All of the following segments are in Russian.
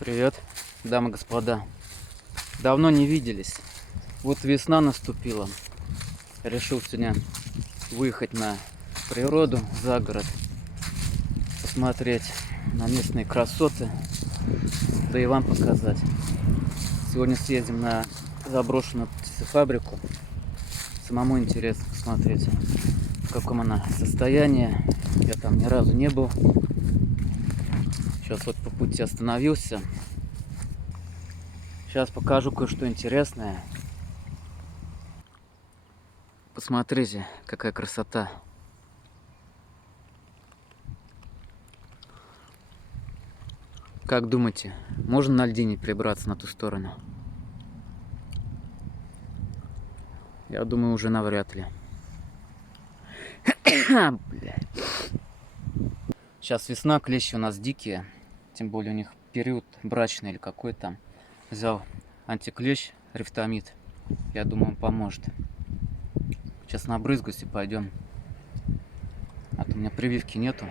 Привет, дамы и господа. Давно не виделись. Вот весна наступила. Решил сегодня выехать на природу, за город, посмотреть на местные красоты, да и вам показать. Сегодня съездим на заброшенную птицефабрику. Самому интересно посмотреть, в каком она состоянии. Я там ни разу не был. Сейчас вот по пути остановился. Сейчас покажу кое-что интересное. Посмотрите, какая красота. Как думаете, можно на льдине перебраться на ту сторону? Я думаю, уже навряд ли. Сейчас весна, клещи у нас дикие. Тем более у них период брачный или какой-то. Взял антиклещ, рифтамид. Я думаю, он поможет. Сейчас набрызгаюсь и пойдем. А то у меня прививки нету.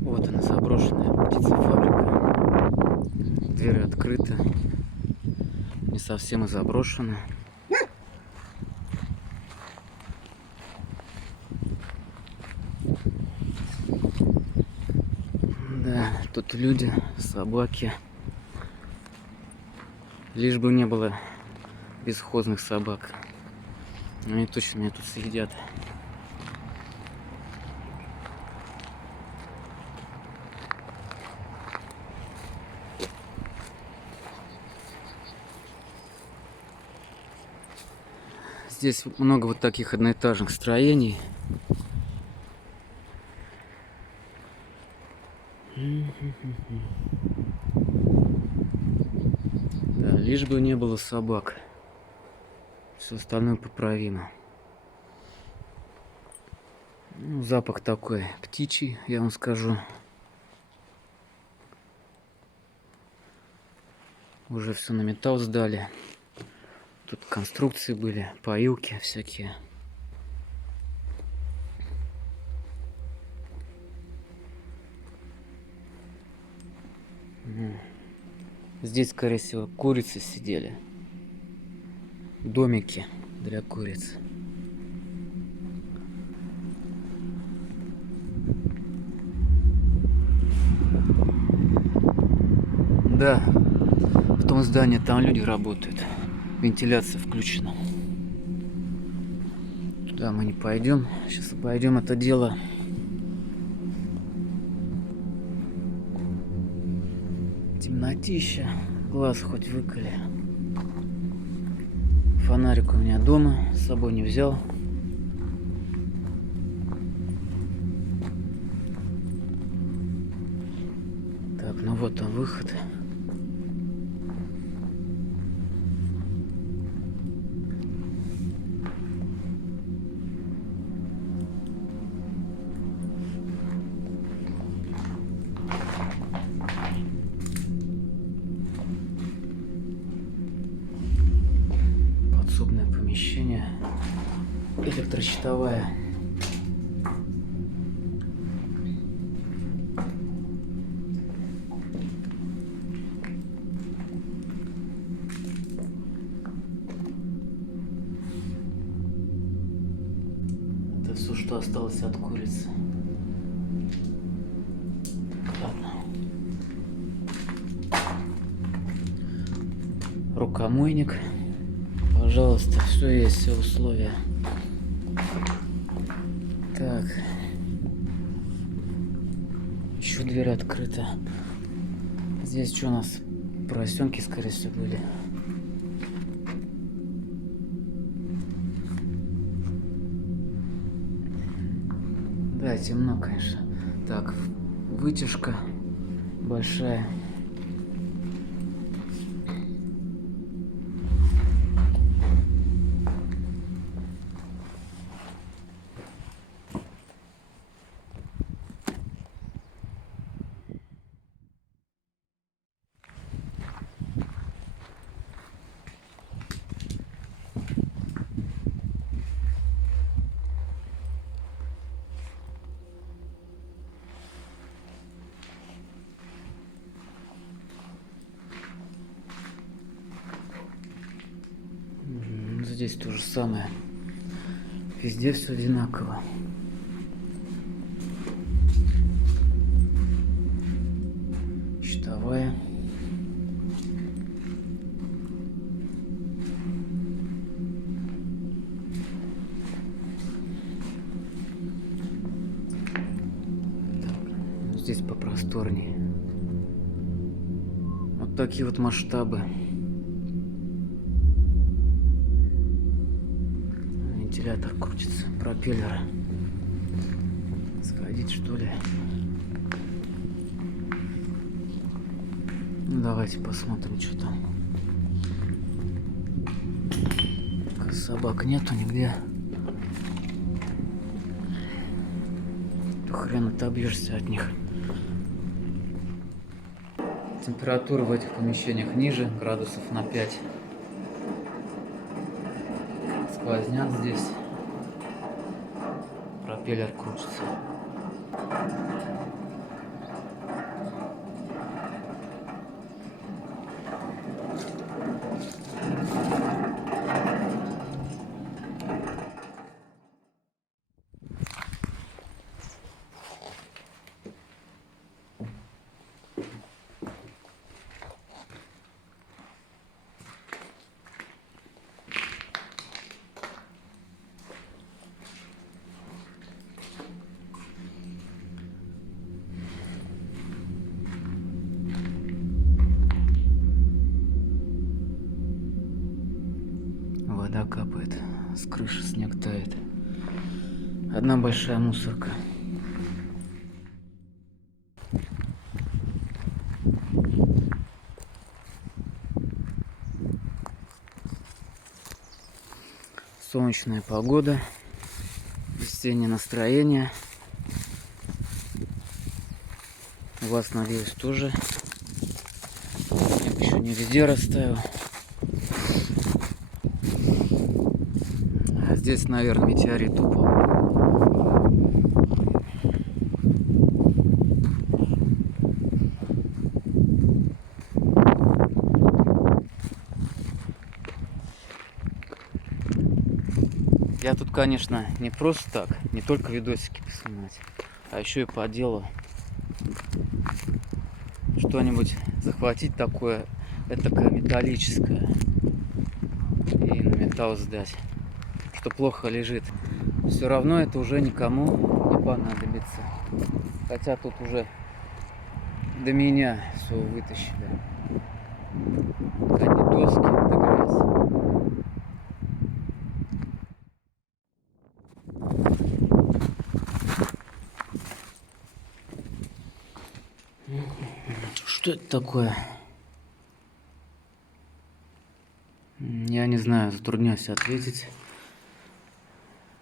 Вот она, заброшенная птицефабрика. Двери открыты. Не совсем и заброшена. Да, тут люди, собаки. Лишь бы не было бесхозных собак. Они точно меня тут съедят. Здесь много вот таких одноэтажных строений. Да, лишь бы не было собак. Все остальное поправимо. Ну, запах такой птичий, я вам скажу. Уже все на металл сдали. Тут конструкции были, поилки всякие. Здесь, скорее всего, курицы сидели. Домики для куриц. Да, в том здании там люди работают. Вентиляция включена. Туда мы не пойдем. Сейчас обойдем это дело. Темнотища. Глаз хоть выколи. Фонарик у меня дома. С собой не взял. Так, ну вот он, выход. Подсобное помещение. Электрощитовая. Это все, что осталось от курицы. Ладно. Рукомойник. Пожалуйста, все есть, все условия. Так. Еще дверь открыта. Здесь что у нас? Поросенки, скорее всего, были. Да, темно, конечно. Так, вытяжка большая. Здесь то же самое. Везде все одинаково. Щитовая. Так, здесь попросторнее. Вот такие вот масштабы. Вентилятор крутится, пропеллер. Сходить, что ли? Ну, давайте посмотрим, что там. Собак нету нигде. То хрен отобьешься от них. Температура в этих помещениях ниже, градусов на 5. Сквозняк здесь. Пропеллер крутится. Вода капает, с крыши снег тает. Одна большая мусорка. Солнечная погода, весеннее настроение. У вас, надеюсь, тоже. Снег еще не везде растаял. А здесь, наверное, метеорит упал. Я тут, конечно, не просто так, не только видосики поснимать, а еще и по делу. Что-нибудь захватить такое, этакое металлическое, и на металл сдать, что плохо лежит. Все равно это уже никому не понадобится. Хотя тут уже до меня все вытащили. Одни доски, это грязь. Что это такое? Я не знаю, затрудняюсь ответить.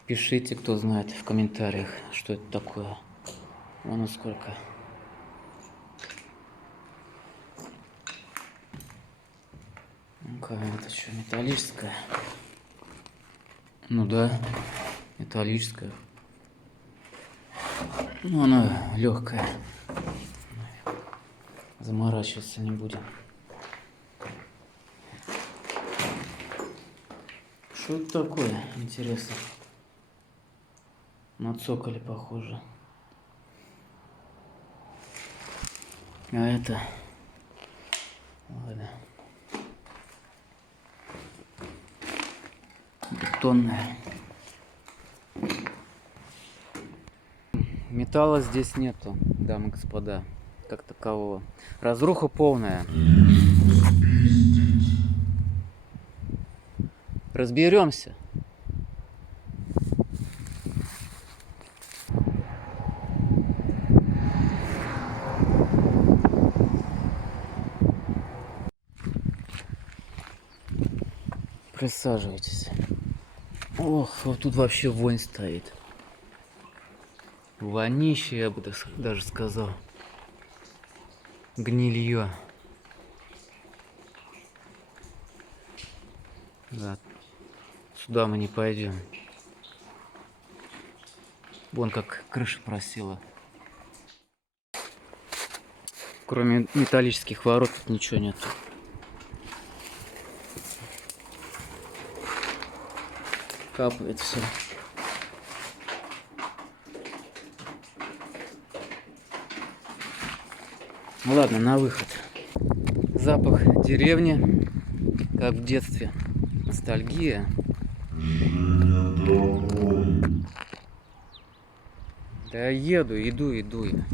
Пишите, кто знает, в комментариях, что это такое. Вон сколько. Ну-ка, это что, металлическая? Ну да, металлическая. Ну, она легкая. Заморачиваться не будем. Что это такое, интересно? На цоколе похоже. А это... Ладно. Бетонная. Металла здесь нету, дамы и господа. как такового. Разруха полная. Разберемся. Присаживайтесь. Ох, вот тут вообще вонь стоит. Вонище, я бы даже сказал. Гнилье. Да. Сюда мы не пойдем. Вон как крыша просела. Кроме металлических ворот тут ничего нет. Капает все. Ну ладно, на выход. Запах деревни, как в детстве. Ностальгия. Да я еду, иду я.